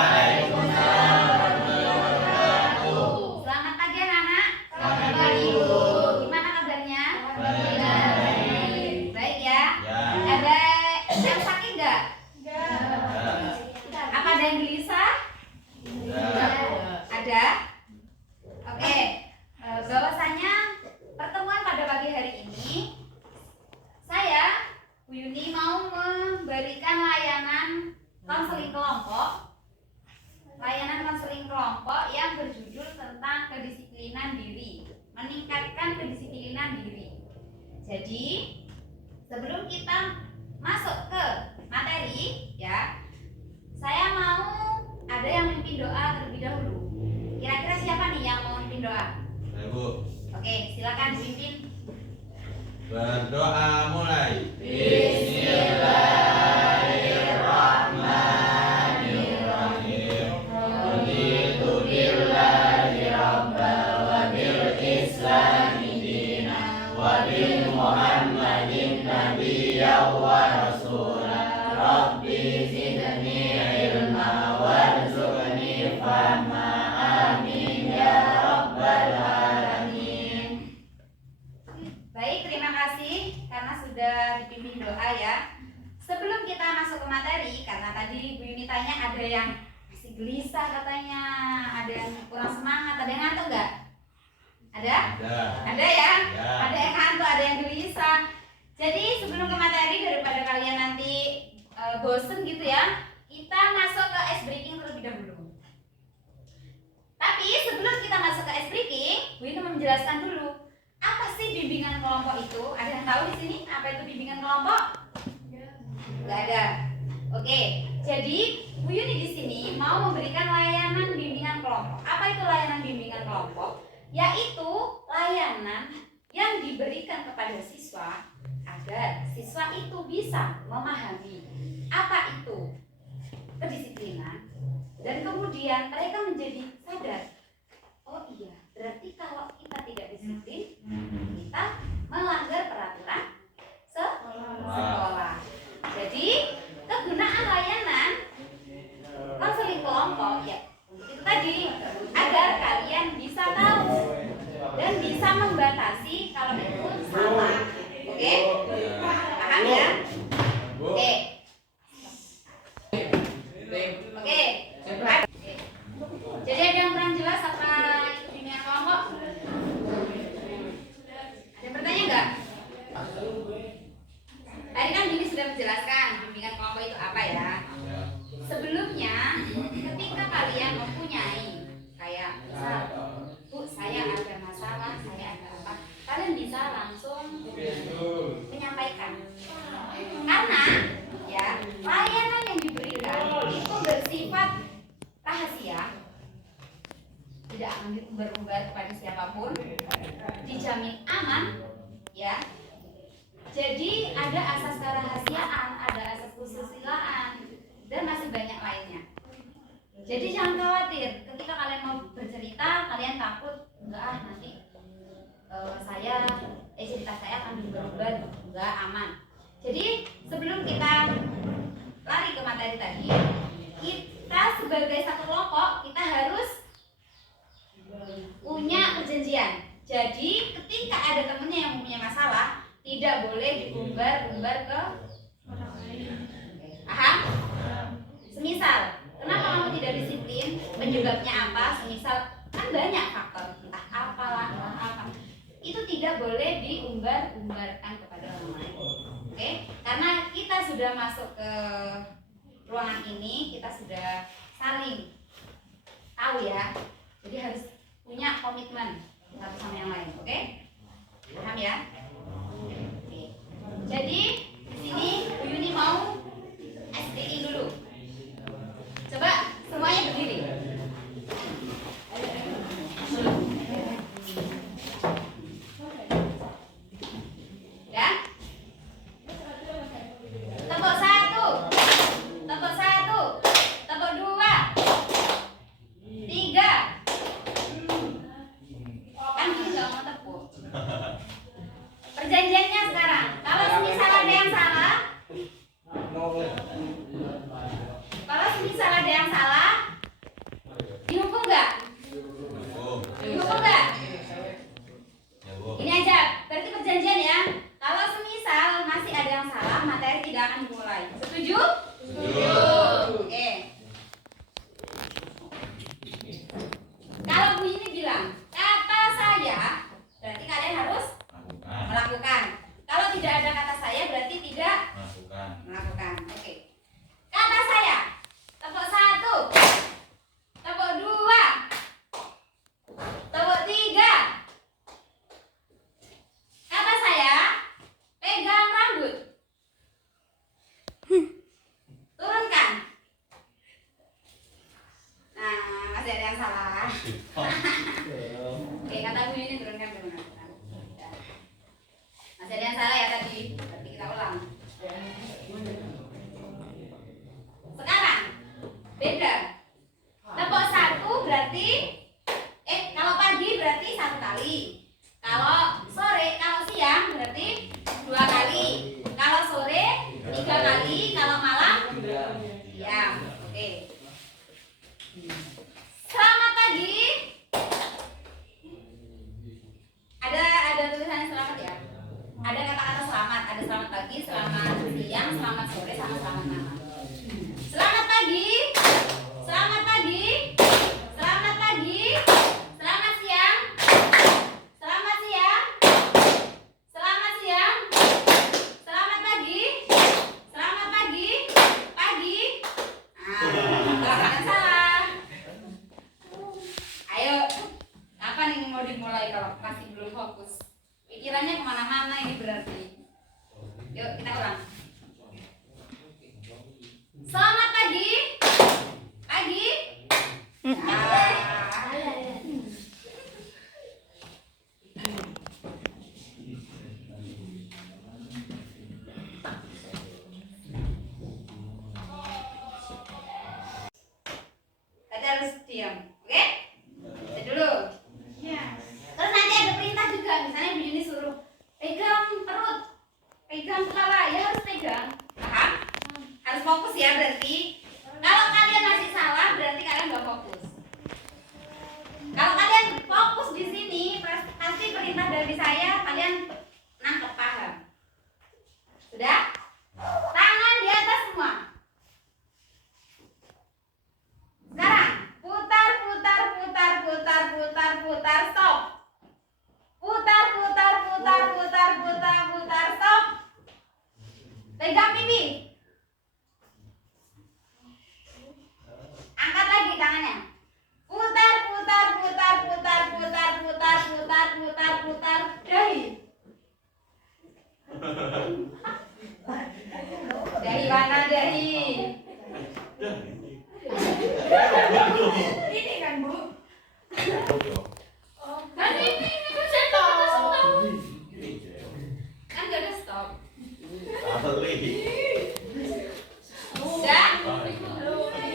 Selamat pagi anak-anak. Selamat pagi Bu. Gimana kabarnya? Baik. Baik ya. Ada yang sakit nggak? Apa ada yang gelisah? Ada. Oke. Bahwasanya pertemuan pada pagi hari ini saya Bu Yuni mau memberikan layanan konseling kelompok yang berjudul tentang kedisiplinan diri, meningkatkan kedisiplinan diri. Jadi sebelum kita masuk ke materi ya, saya mau ada yang memimpin doa terlebih dahulu. Kira-kira siapa nih yang mau memimpin doa? Saya Bu. Oke, silakan dipimpin. Berdoa mulai. Bismillahirrahmanirrahim. Raditu billahi rabban wa bil islami dinan wa bi Muhammadin nabiyyan wa rasulan. Rabbi zidni ilma warzuqni fahma. Amin ya rabbal alamin. Baik, terima kasih karena sudah dipimpin doa ya. Sebelum kita masuk ke materi, karena tadi Bu Yuni tanya ada yang masih gelisah katanya, ada yang kurang semangat, ada yang ngantuk nggak? Ada? Ada ya? Ya. Ada yang ngantuk, ada yang gelisah. Jadi sebelum ke materi, daripada kalian nanti bosen gitu ya, kita masuk ke ice breaking terlebih dahulu. Tapi sebelum kita masuk ke ice breaking, Bu Yuni mau menjelaskan dulu apa sih bimbingan kelompok itu? Ada yang tahu di sini apa itu bimbingan kelompok? Nggak ada. Oke, jadi Bu Yuni di sini mau memberikan layanan bimbingan kelompok. Apa itu layanan bimbingan kelompok? Yaitu layanan yang diberikan kepada siswa agar siswa itu bisa memahami apa itu kedisiplinan, dan kemudian mereka menjadi sadar, oh iya, berarti kalau kita tidak disiplin, kita melanggar peraturan sekolah. Jadi kegunaan layanan konseling kelompok ya untuk itu tadi, agar kalian bisa tahu dan bisa membatasi kalau itu salah. Oke? Paham ya? Oke. Oke. Jadi ada yang kurang jelas apa itu bimbingan kelompok? Ada yang bertanya nggak? Tadi kan Yuni sudah menjelaskan bimbingan kelompok itu apa ya. Sebelumnya, ketika kalian mempunyai kayak misal, Bu, saya ada masalah, saya ada apa, kalian bisa langsung menyampaikan. Karena ya layanan yang diberikan itu bersifat rahasia, tidak akan diumbar-umbar kepada siapapun, dijamin aman ya. Jadi ada asas kerahasiaan, ada asas kesusilaan, dan masih banyak lainnya. Jadi jangan khawatir ketika kalian mau bercerita, kalian takut enggak nanti cerita saya akan diumbar-umbar, enggak, aman. Jadi sebelum kita lari ke materi tadi, kita sebagai satu kelompok kita harus punya perjanjian. Jadi ketika ada temennya yang punya masalah, tidak boleh diumbar-umbar ke orang lain. Paham? Semisal, kenapa kamu tidak disiplin? Penyebabnya apa? Semisal, kan banyak faktor, entah apalah, entah apa. Itu tidak boleh diumbar-umbarkan kepada orang lain. Oke? Karena kita sudah masuk ke ruangan ini, kita sudah saling tahu ya. Jadi harus punya komitmen satu sama yang lain. Oke? Paham ya? Oke. Jadi di sini Bu Yuni mau SDI dulu. Coba semuanya berdiri. Ya. Tepuk satu, tepuk satu, tepuk dua, tiga. Kan Yuni nggak mau tepuk. Oke, kata bunyi ini turunkan. Masih ada yang salah ya tadi. Berarti kita ulang. Sekarang beda. Tepuk satu berarti kalau pagi berarti 1 kali. Kalau sore, kalau siang berarti 2 kali. Kalau sore 3 kali. Kalau malam ya. Oke. Selamat pagi. Ada tulisannya selamat ya. Ada kata-kata selamat. Ada selamat pagi, selamat siang, selamat sore, sama selamat malam. Selamat pagi. Selamat pagi. Selamat pagi. Selamat siang. Selamat siang. Selamat siang. Selamat pagi. Selamat pagi. Pagi. Jangan salah. Ayo, kapan ini mau dimulai kalau masih belum fokus? Pikirannya kemana-mana ini berarti. Yuk kita ulang. Selamat pagi. Pagi. Tadi harus diam, oke? Kita dulu. Terus nanti ada perintah juga, misalnya begini suruh pegang perut, pegang kepala, ya harus pegang. Paham? Harus fokus ya berarti. Kalau kalian masih salah berarti kalian nggak fokus. Kalau kalian fokus di sini, pasti perintah dari saya kalian nangkep paham. Sudah? Tangan di atas semua. Sekarang putar, putar, putar, putar, putar, putar, stop. Putar, putar, putar, putar, putar, putar, stop. Pegang pipi. Angkat lagi tangannya. Putar, putar, putar, putar, putar, putar, putar, putar, putar, dahi. Dahi mana dahi? Ini kan Bu. Kan ini kan stop. Kan gak ada stop. Udah?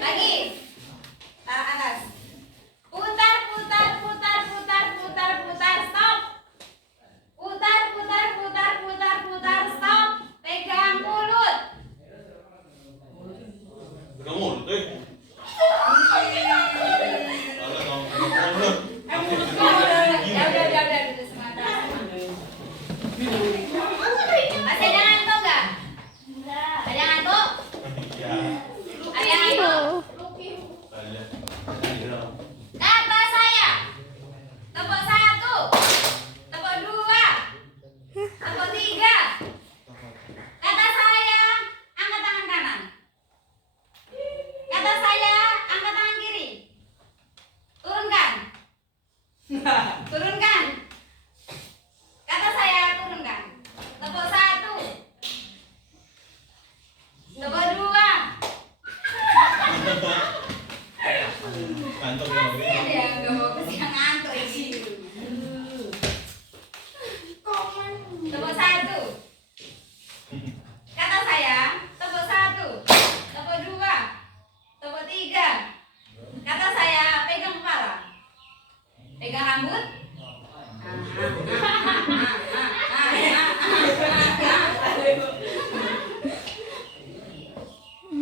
Lagi. Taruh atas. Putar, putar, putar, putar, putar, putar, stop. Putar, putar, putar, putar, putar, stop. Pegang mulut. Ya udah semangat. Masih ada ngantuk nggak? Ada yang ngantuk? Ada yang ngantuk? Kata saya, tepuk 1, tepuk 2, tepuk 3. Kata saya, angkat tangan kanan. Kata saya, angkat tangan kiri. Turunkan. Turunkan. Kata saya, turunkan. Tepuk 1, tepuk 2. Masih ada yang nggak mau yang ngantuk ini. Tepuk 1. Kata saya, tepuk 1, tepuk 2, tepuk 3. Kata saya, pegang kepala. Pegang rambut.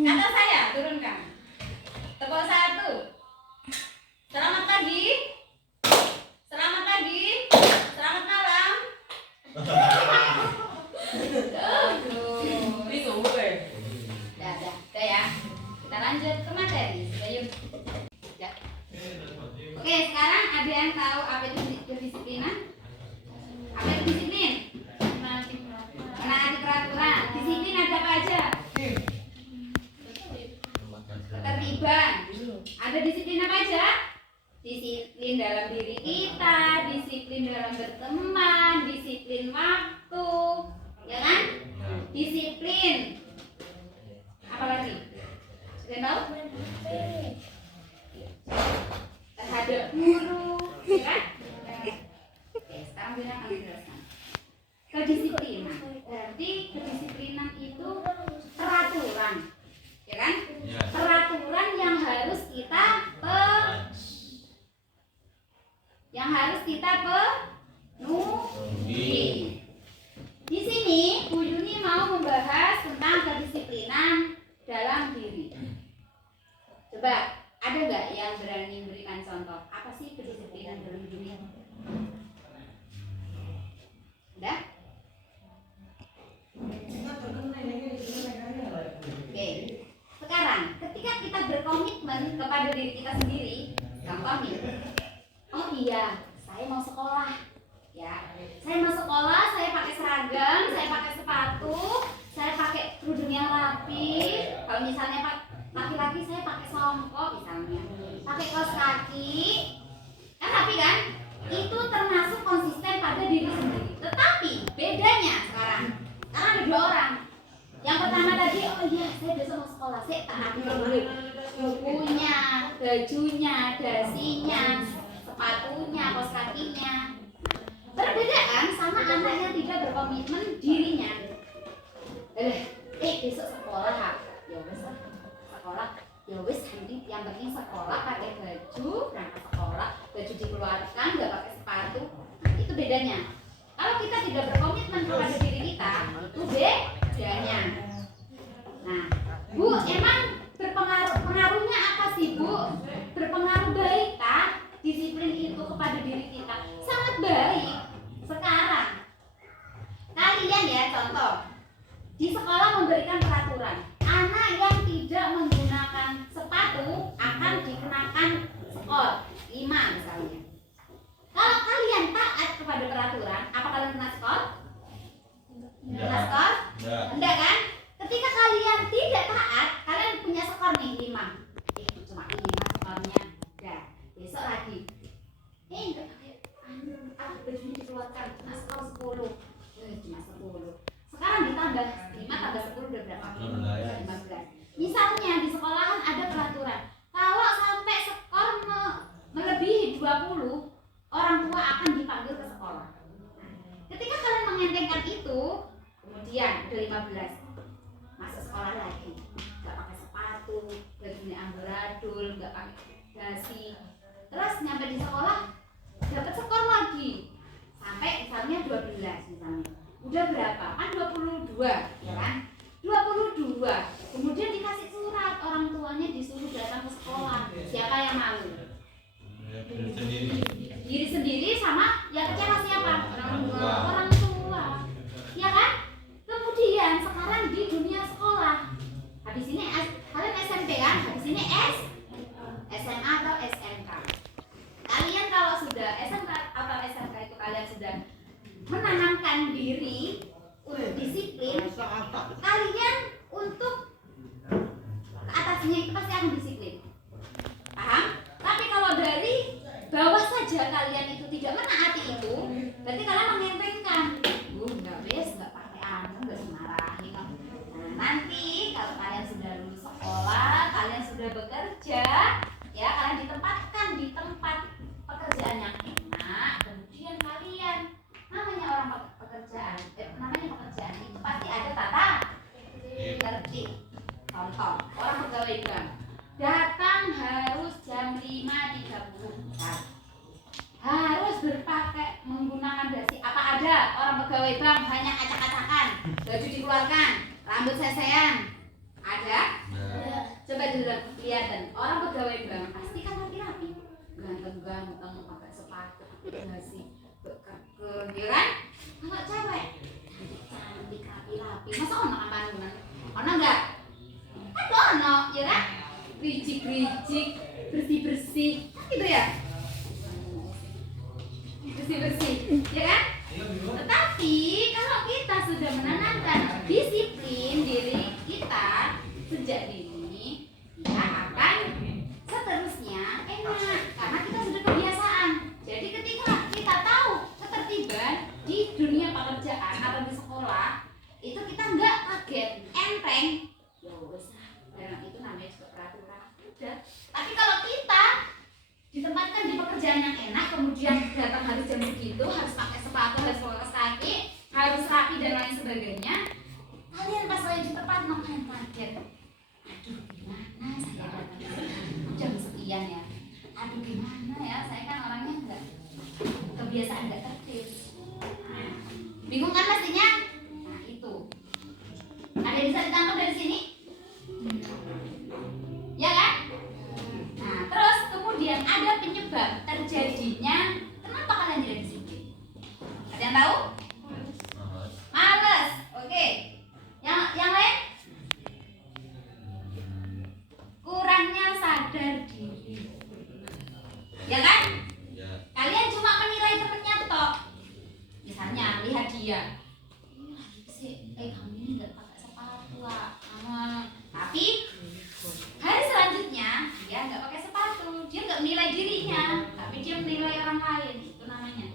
Kata saya, turunkan. Tepuk 1. Selamat pagi. Selamat pagi. Selamat malam. Udah ya. Kita lanjut ke materi. Yuk. Ya. Oke, sekarang ada yang tahu apa itu berdisiplinan? Apa itu disiplin? Menaati peraturan. Disiplin ada apa aja? Ketertiban. Ada disiplin apa aja? Disiplin dalam diri kita, disiplin dalam berteman, disiplin waktu, ya kan? Disiplin. Apa lagi? Sudah tahu? Terhadap Ada nggak yang berani memberikan contoh? Apa sih kedisiplinan dalam hidup ini? Ada? Oke. Sekarang, ketika kita berkomitmen kepada diri kita sendiri, gampang nih. Oh iya, saya mau sekolah. Ya, saya mau sekolah, saya pakai seragam, saya pakai sepatu, saya pakai kerudung yang rapi. Kalau misalnya laki-laki saya pakai songkok misalnya, pakai kaos kaki, kan rapi kan? Itu termasuk konsisten pada diri sendiri. Tetapi bedanya sekarang ada dua orang. Yang pertama tadi, oh iya saya besok mau sekolah, saya tak rapi dulu, bukunya, bajunya, dasinya, sepatunya, kaos kakinya. Perbedaan sama anak yang tidak berkomitmen dirinya. Besok sekolah, ya wes sekolah, ya wes yang penting sekolah, pakai baju, berangkat sekolah, baju dikeluarkan, nggak pakai sepatu. Itu bedanya. Kalau kita tidak berkomitmen kepada diri kita, itu bedanya. Nah, Bu, emang pengaruhnya apa sih, Bu? Berpengaruh baik tak disiplin itu kepada diri kita? Sangat baik. Sekarang kalian ya, contoh di sekolah memberikan peraturan, anak yang tidak menggunakan sepatu akan dikenakan skor 5 misalnya. Kalau kalian taat kepada peraturan, apa kalian kena skor? Kena skor? Enggak kan? Ketika kalian tidak taat, kalian punya skor nih 5. Cuma 5 skornya. Udah, besok lagi. Enggak pakai bajunya dikeluarkan, kena skor 10. Cuma 10. Sekarang ditambah 5 tambah 10 udah berapa? 15. Misalnya di sekolahan ada peraturan, kalau sampai skor melebihi 20, orang tua akan dipanggil ke sekolah. Ketika kalian mengentengkan itu, kemudian udah 15, masuk sekolah lagi, nggak pakai sepatu, bajunya amburadul, nggak pakai dasi, terus nyampe di sekolah dapat skor lagi sampai misalnya 12 misalnya. Udah berapa? Kan 22, ya kan? 22. Kemudian dikasih surat, orang tuanya disuruh datang ke sekolah. Siapa yang malu? Diri sendiri sama yang kecewa siapa? Orang tua. Ya kan? Kemudian sekarang di dunia sekolah. Habis ini kalian SMP kan? Habis ini SMA atau SMK. Kalian kalau sudah SMK atau SMK itu kalian sudah menanamkan diri untuk disiplin, kalian untuk ke atasnya itu pasti akan disiplin. Paham? Tapi kalau dari bawah saja kalian itu tidak menaati itu, berarti kalian mengentengkan. Enggak bes, enggak pakai enggak dimarahin. Nah, nanti kalau kalian sudah lulus sekolah, kalian sudah bekerja, ya kalian ditempatkan di tempat pekerjaan yang enak, kemudian kalian namanya orang pekerjaan, namanya pekerjaan itu pasti ada tata tertib. Contoh, orang pegawai bank datang harus jam 5.30, harus berpakai menggunakan dasi. Apa ada orang pegawai bank hanya acak-acakan, baju dikeluarkan, rambut sesean? Ada? Coba dulu kelihatan orang pegawai bank pasti kan rapi-rapi, ganteng-ganteng, pakai sepatu, dasi, ya kan? Kalau cewek cantik rapi-rapi, masa ono apa-apa? Ono enggak? Kan ono, ya kan? Rijik-rijik, bersih-bersih, gitu ya? Bersih-bersih, ya kan? Tetapi kalau kita sudah menanamkan disiplin diri kita sejak dini, kita akan seterusnya enak karena kita sudah kebiasaan. Jadi ketika kita tahu ketertiban di dunia pekerjaan atau di sekolah, itu kita nggak kaget, enteng. Ya wes, karena itu namanya juga peraturan. Udah. Tapi kalau kita ditempatkan di pekerjaan yang enak, kemudian datang harus jam segitu, harus pakai sepatu, harus pakai kaos kaki, harus rapi dan lain sebagainya, kalian pas saya di tempat makan kaget. Aduh, gimana saya datang jam sekian ya? Aduh, gimana ya? Saya kan orangnya enggak kebiasaan, enggak tertib. Bingung kan pastinya? Nah, itu. Ada yang bisa ditangkap dari sini? Ya kan? Nah, dan ada penyebab terjadinya kenapa kalian tidak disiplin. Ada yang tahu? Males. Oke. Yang lain? Kurangnya sadar diri. Ya kan? Kalian cuma menilai temennya toh. Misalnya lihat dia. Kamu ini nggak pakai sepatu lah. Tapi hari selanjutnya dia nggak pakai sepatu. Dia nggak menilai dirinya, tapi dia menilai orang lain. Itu namanya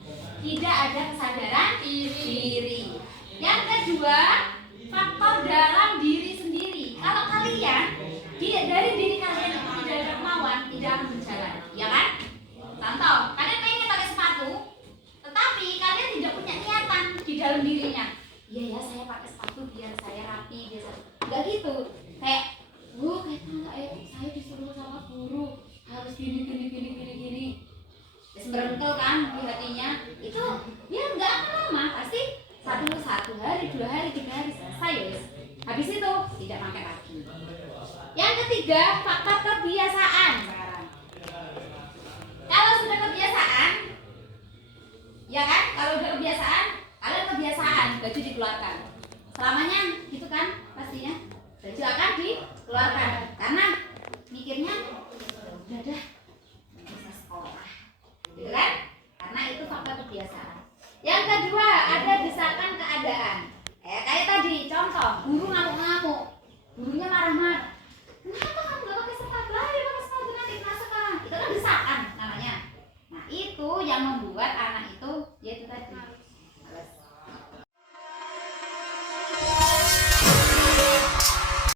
tidak ada kesadaran diri. Yang kedua, faktor dalam diri sendiri. Kalau kalian dari diri kalian itu tidak ada kemauan, tidak akan berjalan, ya kan? Contoh, kalian pengen pakai sepatu, tetapi kalian tidak punya niatan di dalam dirinya. Iya ya, saya pakai sepatu biar saya rapi, biasa. Enggak gitu. Kayak, saya disuruh sama guru harus gini. Terus merengkel kan di hatinya. Itu ya nggak akan lama, pasti satu hari, 2 hari, 3 hari selesai ya. Habis itu tidak pakai lagi. Yang ketiga, faktor